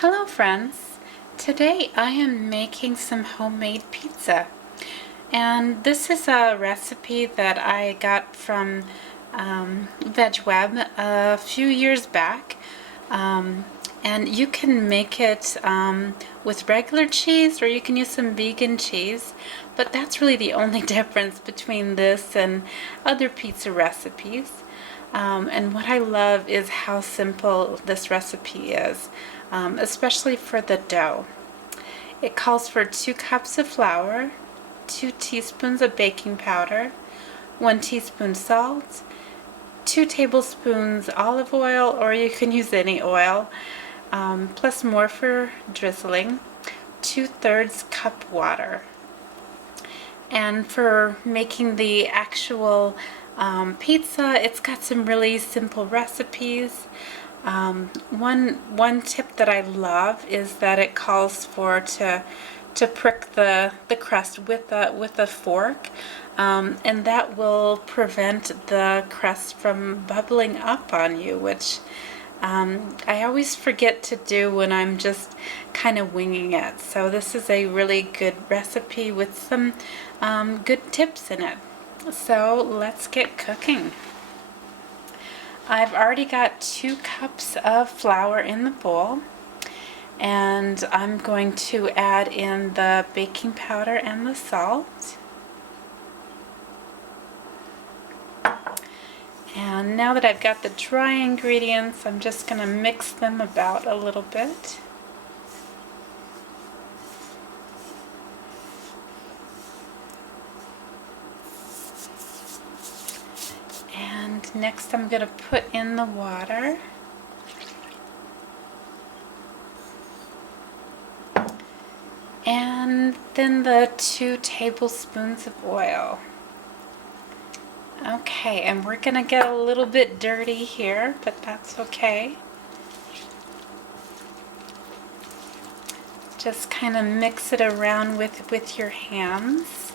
Hello friends! Today I am making some homemade pizza, and this is a recipe that I got from VegWeb a few years back, and you can make it with regular cheese or you can use some vegan cheese, but that's really the only difference between this and other pizza recipes. And what I love is how simple this recipe is, especially for the dough. It calls for 2 cups of flour, 2 teaspoons of baking powder, 1 teaspoon salt, 2 tablespoons olive oil, or you can use any oil, plus more for drizzling, 2/3 cup water. And for making the actual pizza, it's got some really simple recipes. One tip that I love is that it calls for to prick the crust with a fork, and that will prevent the crust from bubbling up on you, which I always forget to do when I'm just kind of winging it. So this is a really good recipe with some good tips in it. So let's get cooking. I've already got 2 cups of flour in the bowl, and I'm going to add in the baking powder and the salt. And now that I've got the dry ingredients, I'm just going to mix them about a little bit. And next I'm going to put in the water. And then the 2 tablespoons of oil. Okay, and we're going to get a little bit dirty here, but that's okay. Just kind of mix it around with your hands.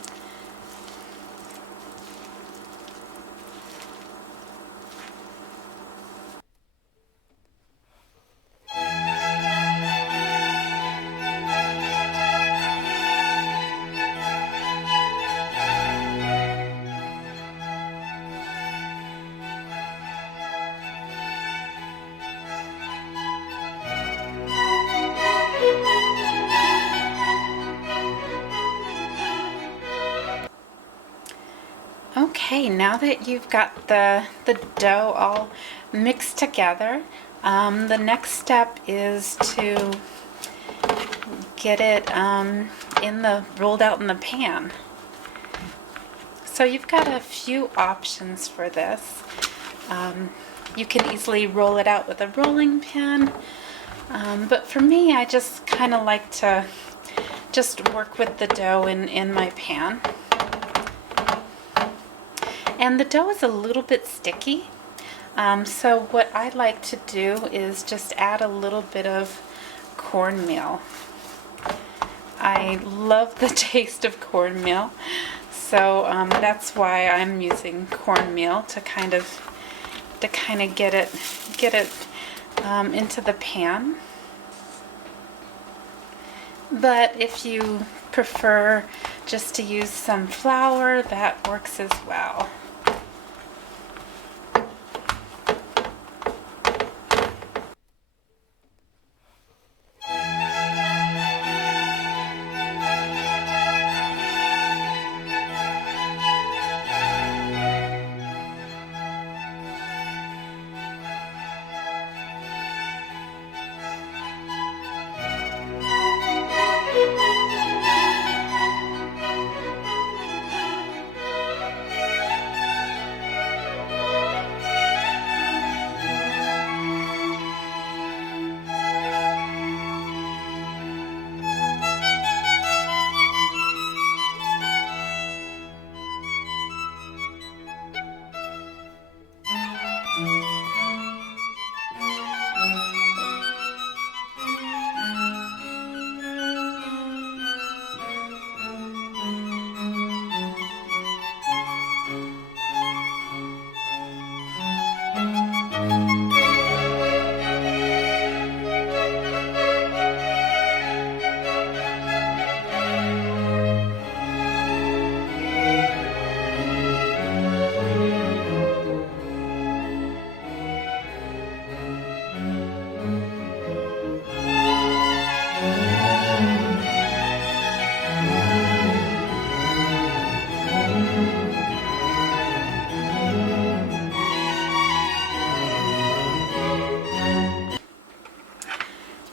Okay, now that you've got the dough all mixed together, the next step is to get it rolled out in the pan. So you've got a few options for this. You can easily roll it out with a rolling pin, but for me, I just kind of like to just work with the dough in my pan. And the dough is a little bit sticky, so what I like to do is just add a little bit of cornmeal. I love the taste of cornmeal, so that's why I'm using cornmeal to kind of get it into the pan. But if you prefer just to use some flour, that works as well.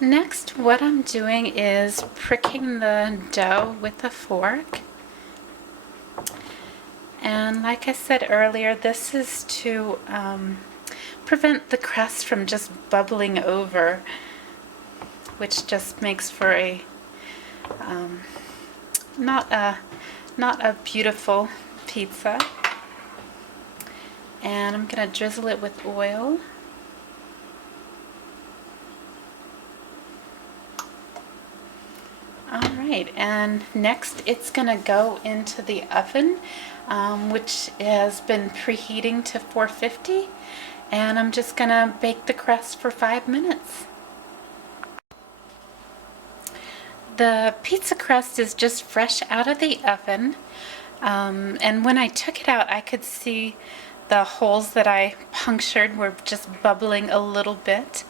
Next, what I'm doing is pricking the dough with a fork. And like I said earlier, this is to prevent the crust from just bubbling over, which just makes for a not a beautiful pizza. And I'm gonna drizzle it with oil. Alright, and next it's gonna go into the oven, which has been preheating to 450, and I'm just gonna bake the crust for 5 minutes. The pizza crust is just fresh out of the oven, and when I took it out, I could see the holes that I punctured were just bubbling a little bit.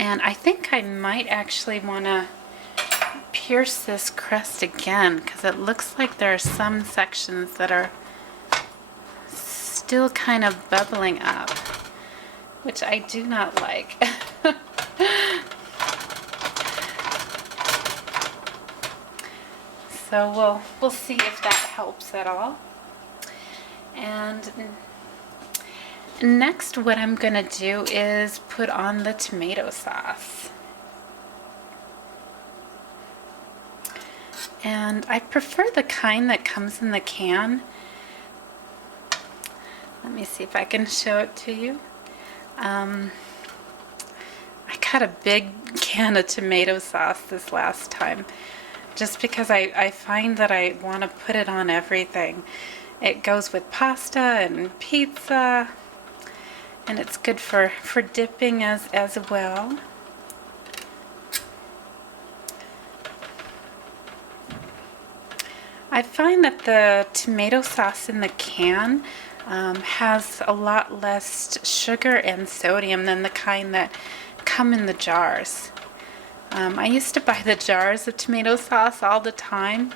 And I think I might actually want to pierce this crust again, because it looks like there are some sections that are still kind of bubbling up, which I do not like. So we'll see if that helps at all. And next, what I'm gonna do is put on the tomato sauce. And I prefer the kind that comes in the can. Let me see if I can show it to you. I got a big can of tomato sauce this last time, just because I find that I want to put it on everything. It goes with pasta and pizza, and it's good for dipping as well. I find that the tomato sauce in the can has a lot less sugar and sodium than the kind that come in the jars. I used to buy the jars of tomato sauce all the time,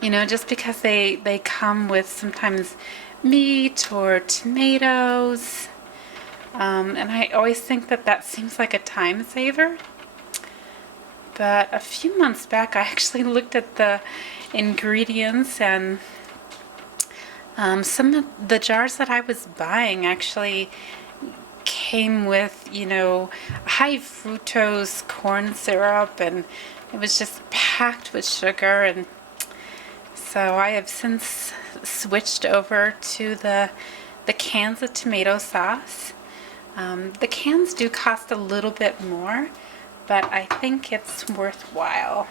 you know, just because they come with sometimes meat or tomatoes. And I always think that seems like a time saver. But a few months back, I actually looked at the ingredients, and some of the jars that I was buying actually came with, you know, high fructose corn syrup, and it was just packed with sugar. And so I have since switched over to the cans of tomato sauce. The cans do cost a little bit more, but I think it's worthwhile.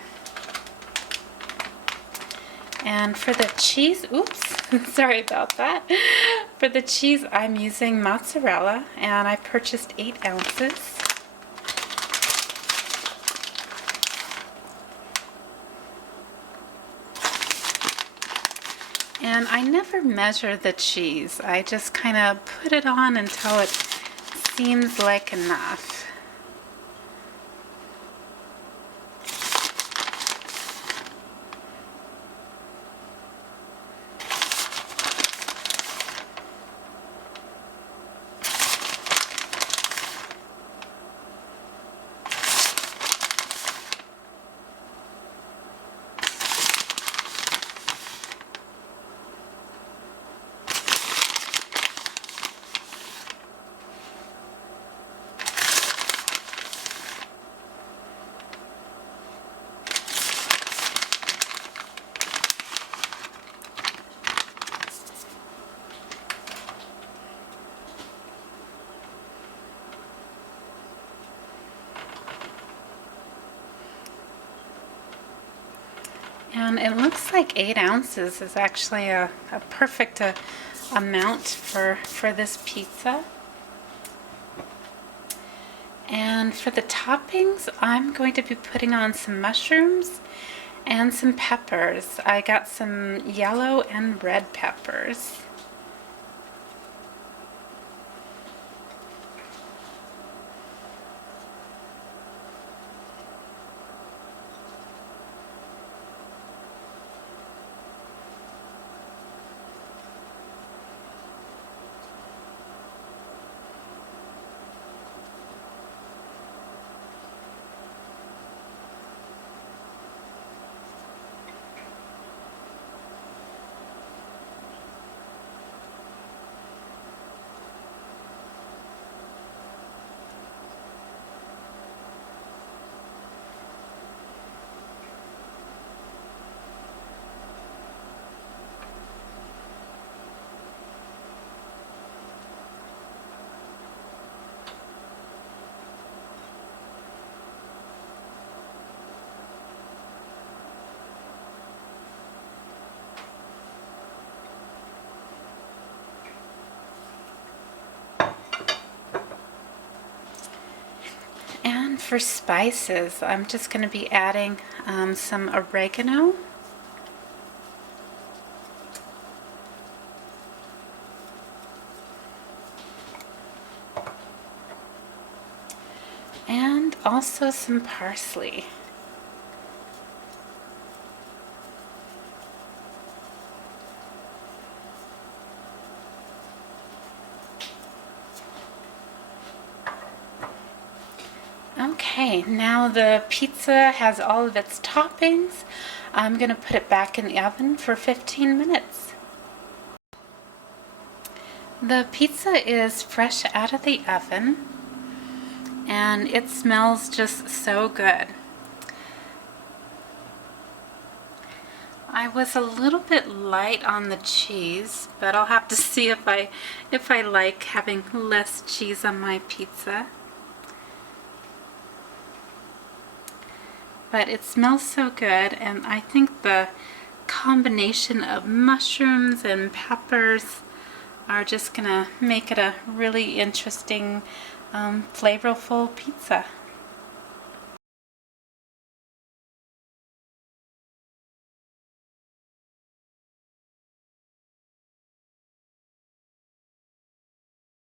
And for the cheese, oops, sorry about that. For the cheese, I'm using mozzarella, and I purchased 8 ounces. And I never measure the cheese. I just kind of put it on until it seems like enough. And it looks like 8 ounces is actually a perfect amount for this pizza. And for the toppings, I'm going to be putting on some mushrooms and some peppers. I got some yellow and red peppers. for spices, I'm just going to be adding some oregano. And also some parsley. Okay, now the pizza has all of its toppings. I'm going to put it back in the oven for 15 minutes. The pizza is fresh out of the oven, and it smells just so good. I was a little bit light on the cheese, but I'll have to see if I like having less cheese on my pizza. But it smells so good, and I think the combination of mushrooms and peppers are just gonna make it a really interesting, flavorful pizza.